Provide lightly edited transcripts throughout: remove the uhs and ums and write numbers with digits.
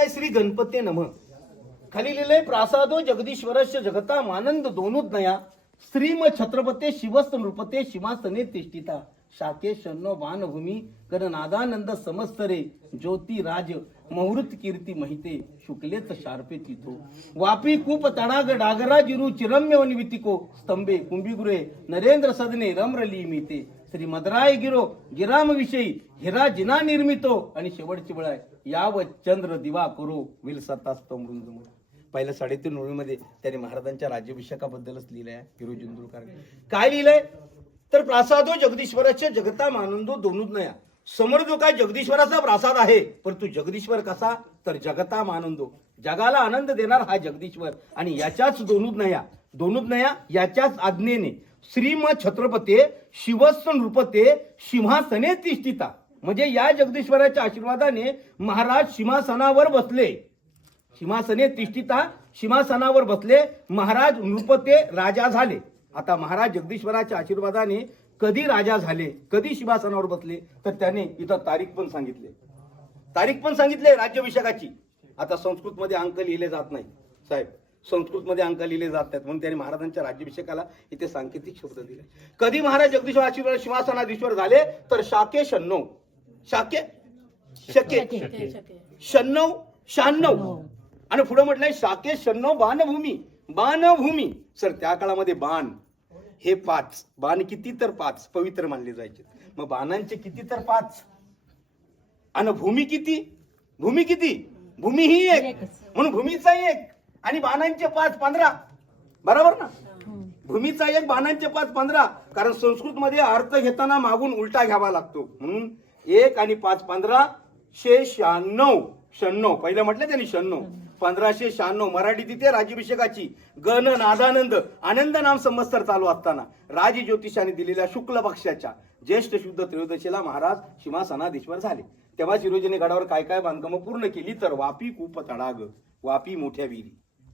लिहिलाय श्री गणपते नमः. खाली लिहिलंय प्रासादो जगदीश्वरस्य जगता मानंद दोनुद नया श्रीम छत्रपते शिवस्त नृपते शिवासने तिष्ठिता शाके शन्नो वानभूमी कर नादानंद समस्तरे ज्योती राज मुहूर्त कीर्ती महिते शुक्लेत शार्पे तिथो वापी कूप तडाग डागरा जिरू चिरम्य वनिवितिको स्तंभे कुंभिगुरे नरेंद्र सदने रमरली मिते श्री मदराय गिरो गिराम विषयी हिरा जिना निर्मितो आणि शेवटची वेळ आहे याव चंद्र दिवा करो विलसता स्तंभ. पहिल्या 3.5 ओळीमध्ये त्याने महाराजांच्या राज्याभिषेकाबद्दलच लिहिलंय हिरो जिंदुरकर. काय लिहिलंय तर प्रासादो जगदीश्वराचे जगता मानंदो दोनुद नया. समोर जो काय जगदीश्वराचा प्रासाद आहे परंतु जगदीश्वर कसा तर जगता मानंदो जगाला आनंद देणार हा जगदीश्वर आणि याच्याच दोनुद नया याच्याच आज्ञेने श्रीम छत्रपते शिवस्त नृपते सिंहासने तिष्ठिता म्हणजे या जगदीश्वराच्या आशीर्वादाने महाराज सिंहासनावर बसले. सिंहासने तिष्ठिता सिंहासनावर बसले महाराज नृपते राजा झाले. आता महाराज जगदीश्वराच्या आशीर्वादाने कधी राजा झाले कधी सिंहासनावर बसले तर त्याने इथं तारीख पण सांगितले राज्याभिषेकाची. आता संस्कृत मध्ये अंक लिहिले जात नाही साहेब, संस्कृत मध्ये अंक लिहिले जात नाहीत म्हणून त्यांनी महाराजांच्या राज्याभिषेकाला इथे सांकेतिक शब्द दिले. कधी महाराज जगदीश्वर आशीर्वाद सिंहासनाधीश्वर झाले तर शाके शन्नो आणि पुढे म्हटलंय शाके शन्नो बाणभूमी. सर त्या काळामध्ये बाण हे 5 बाण किती तर 5 पवित्र मानले जायचे. मग बाणांचे किती तर 5 आणि भूमी किती भूमी ही एक म्हणून भूमीचा एक आणि बाणांचे 5 15 बरोबर ना. भूमीचा एक बाणांचे 5 15 कारण संस्कृत मध्ये अर्थ घेताना मागून उलटा घ्यावा लागतो म्हणून 1 आणि 5 15 96 पहिलं म्हटलं त्यांनी 96 1596 मराठी तिथे राज्याभिषेकाची गण नादानंद आनंद नाम संवत्सर चालू असताना राज ज्योतिषाने दिलेल्या शुक्ल पक्षाच्या ज्येष्ठ शुद्ध त्रयोदशीला महाराज सिंहासनाधीश्वर झाले. तेव्हा शिरोजीने गडावर काय काय बांधकामं पूर्ण केली तर वापी कूप तडाग वापी मोठ्या विहिरी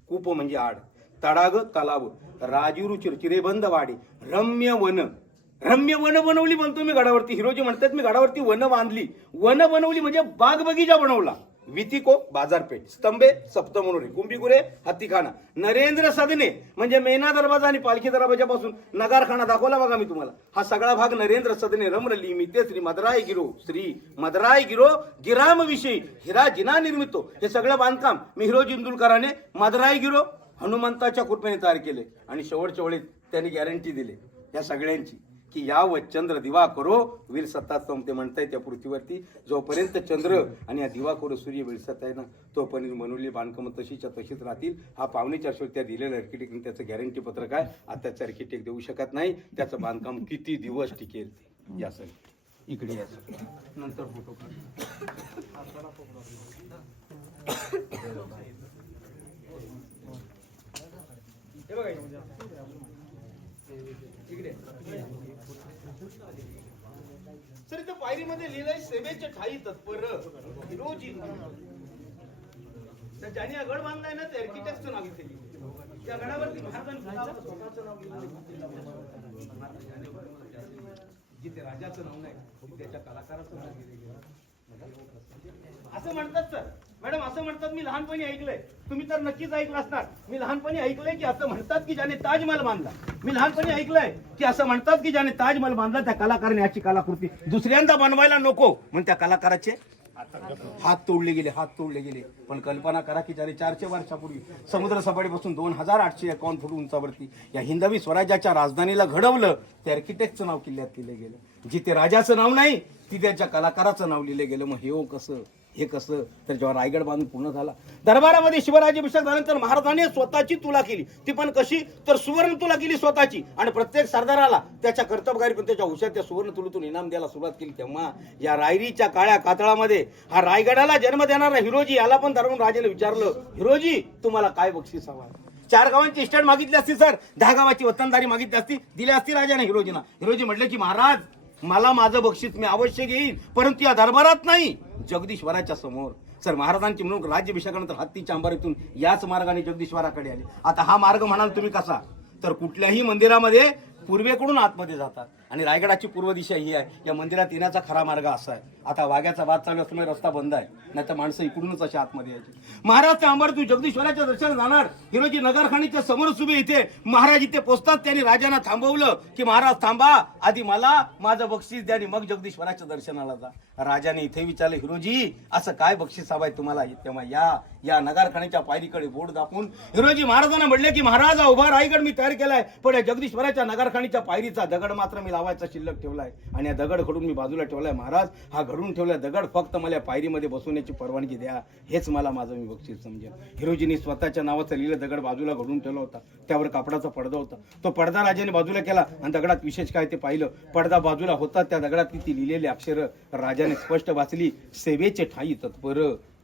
कूप म्हणजे आड तडाग तलाव राजीरू चिरचिरेबंद वाडे रम्य वन बनवली म्हणतो मी गडावरती. हिरोजी म्हणतात मी गडावरती वन बनवली म्हणजे बाग बगीचा बनवला. वितिको बाजारपेठ स्तंभे सप्तमनोरे कुंभिगुरे हत्तीखाना नरेंद्र सदने म्हणजे मेना दरवाजा आणि पालखी दरवाजापासून नगारखाना दाखवला बघा मी तुम्हाला. हा सगळा भाग नरेंद्र सदने रमरली मिते श्री मदराय गिरो गिराम विषयी हिरा जिना निर्मितो हे सगळं बांधकाम मी हिरो जिंदुलकराने मदराय गिरो हनुमंताच्या कृपेने तयार केले. आणि शेवटच्या वेळेत त्यांनी गॅरंटी दिली या सगळ्यांची की याव चंद्र दिवा करो वीर सत्ता ते म्हणताय त्या पृथ्वीवरती जोपर्यंत चंद्र आणि या दिवा करो सूर्य विरसत आहे ना तोपर्यंत बनवलेली बांधकामं तशीच राहतील. हा 4.5 वर्ष त्या दिलेल्या आर्किटेक्टने त्याचं गॅरंटी पत्रक आहे. आताचं आर्किटेक्ट देऊ शकत नाही. त्याचं बांधकाम किती दिवस टिकेल यासाठी इकडे यासाठी नंतर फोटो सर इथं पायरीमध्ये लिहिलंय सेवेचे ठाई तत्पर हिरोजी. तर ज्याने हा गड बांधलाय ना ते आर्किटेक्टचं नाव इथे त्या गडावरती महाराजांनी स्वतःचं नाव जिथे राजाचं नाव नाही त्याच्या कलाकाराचं नाव असं म्हणतात. सर मॅडम असं म्हणतात मी लहानपणी ऐकलंय तुम्ही तर नक्कीच ऐकलं असणार. मी लहानपणी ऐकलंय की असं म्हणतात की ज्याने ताजमहल बांधला. मी लहानपणी ऐकलंय की असं म्हणतात की ज्याने ताजमहल बांधला त्या कलाकाराने याची कलाकृती दुसऱ्यांदा बनवायला नको म्हणून त्या कलाकाराचे हात तोडले गेले. पण कल्पना करा की ज्याने 400 वर्षापूर्वी समुद्र सपाटीपासून 2851 फूट उंचावरती या हिंदवी स्वराज्याच्या राजधानीला घडवलं त्या आर्किटेक्टचं नाव किल्ल्यात लिहिलं गेलं. जिथे राजाचं नाव नाही तिथे त्याच्या कलाकाराचं नाव लिहिलं गेलं. मग हे कसं तर जेव्हा रायगड बांधून पूर्ण झाला दरबारामध्ये शिवराज्याभिषेक झाल्यानंतर महाराजांनी स्वतःची तुला केली. ती पण कशी तर सुवर्ण तुला केली स्वतःची आणि प्रत्येक सरदाराला त्याच्या कर्तबगारी पण त्याच्या हुशार त्या सुवर्ण तुलूतून इनाम द्यायला सुरुवात केली. तेव्हा या रायरीच्या काळ्या कातळामध्ये हा रायगडाला जन्म देणारा हिरोजी याला पण धरून राजाने विचारलं हिरोजी तुम्हाला काय बक्षीस हवं. 4 गावांची इस्टेट मागितली असती सर 10 गावाची वतनदारी मागितली असती दिली असती राजाने हिरोजीना. हिरोजी म्हटले की महाराज मला माझं बक्षीस मी अवश्य घेईन परंतु या दरबारात नाही जगदीश्वराच्या समोर. सर महाराजांची म्हणून राज्याभिषेकानंतर हत्तीच्या अंबारीतून याच मार्गाने जगदीश्वराकडे आले. आता हा मार्ग म्हणाल तुम्ही कसा तर कुठल्याही मंदिरामध्ये पूर्वेकडून आतमध्ये जातात आणि रायगडाची पूर्व दिशा ही आहे. या मंदिरात येण्याचा खरा मार्ग असा आहे. आता वाघ्याचा वाद चालू असल्यामुळे रस्ता बंद आहे, नाही तर माणसं इकडूनच अशा आतमध्ये यायची. महाराज अंबर तू जगदीश्वराच्या दर्शन जाणार. हिरोजी नगरखाणीच्या समोरच उभे इथे महाराज इथे पोचतात. त्यांनी राजांना थांबवलं की महाराज थांबा, आधी मला माझं बक्षीस द्या आणि मग जगदीश्वराच्या दर्शनाला जा. राजाने इथे विचारलं, हिरोजी असं काय बक्षीस हवंय तुम्हाला? तेव्हा या नगरखाणीच्या पायरीकडे बोट दाखवून हिरोजी महाराजांना म्हणले की महाराज हा उभा रायगड मी तयार केलाय, पण या जगदीश्वराच्या नगरखाणीच्या पायरीचा दगड मात्र मी लावायचा शिल्लक ठेवलाय आणि या दगड घडून मी बाजूला ठेवलाय. महाराज हा घडून ठेवलाय दगड फक्त मला पायरीमध्ये बसवण्याची परवानगी द्या, हेच मला माझं मी बक्षीस समजेल. हिरोजींनी स्वतःच्या नावाचं लिहिलं दगड बाजूला घडून ठेवला होता. त्यावर कापडाचा पडदा होता. तो पडदा राजाने बाजूला केला आणि दगडात विशेष काय ते पाहिलं. पडदा बाजूला होता, त्या दगडात ती लिहिलेली अक्षरं राजाने स्पष्ट वाचली. सेवेचे ठाई तत्पर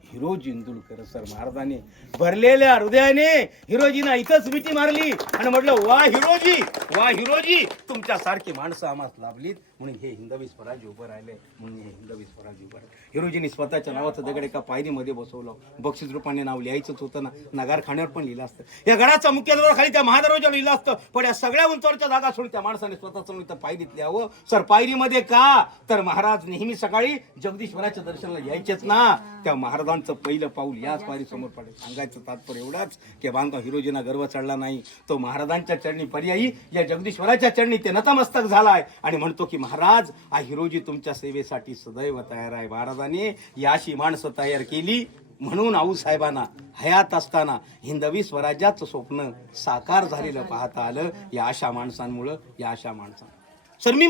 हिरोजी इंदुलकर. सर महाराजांनी भरलेल्या हृदयाने हिरोजींना इथंच मिठी मारली आणि म्हटलं, वा हिरोजी तुमच्यासारखी माणसं आम्हाला लाभलीत म्हणून हे हिंदवी स्वराज्य उभं राहिले, म्हणून हे हिंदवी स्वराज्य उभं राहिले. हिरोजींनी स्वतःच्या नावाचं दगड एका पायरीमध्ये बसवलं. बक्षीस रूपाने नाव लिहायचंच होतं ना, नगारखान्यावर पण लिहिलं असतं. या गडाचा मुख्य दरवाजा खाली त्या महादरवाजावर लिहिलं असतं, पण या सगळ्या उंचावरच्या जागा सोडून त्या माणसाने स्वतःचं इथं पायरीत लिहावं. सर पायरीमध्ये का? तर महाराज नेहमी सकाळी जगदीश्वराच्या दर्शनाला यायचेच ना. त्या महाराजांचं पहिलं पाऊल याच पायरी समोर पडेल. सांगायचं तात्पर्य एवढाच की बांधव हिरोजींना गर्व चढला नाही. तो महाराजांच्या चरणी पर्यायी या जगदीश्वराच्या चरणी ते नतमस्तक झालाय आणि म्हणतो की महाराज हा हिरोजी तुमच्या सेवेसाठी सदैव तयार आहे. महाराजांनी याशी माणसं तयार केली म्हणून आऊसाहेबांना हयात असताना हिंदवी स्वराज्याचं स्वप्न साकार झालेलं पाहता आलं. या अशा माणसांमुळं, या अशा माणसांमुळे. सर मी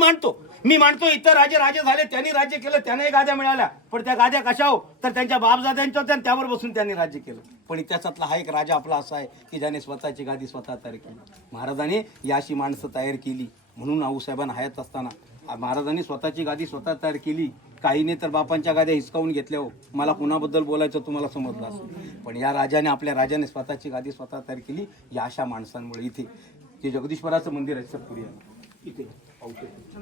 मानतो इतर राजे झाले, त्यांनी राज्य केलं, त्यांनाही गाद्या मिळाल्या, पण त्या गाद्या कशा हो? तर त्यांच्या बापजाद्यांच्या होत्या आणि त्यावर बसून त्यांनी राज्य केलं. पण इतिहासातला हा एक राजा आपला असा आहे की ज्याने स्वतःची गादी स्वतः तयार केली. महाराजांनी याशी माणसं तयार केली म्हणून आऊसाहेबांना हयात असताना महाराजांनी स्वतःची गादी स्वतः तयार केली. काहीने तर बापांच्या गाद्या हिसकावून घेतल्या. हो, मला कुणाबद्दल बोलायचं तुम्हाला समजलं असेल, पण या आपल्या राजाने स्वतःची गादी स्वतः तयार केली. या अशा माणसांमुळे इथे जे जगदीश्वराचं मंदिर आहे सर पुढे इथे पाहू शकतो.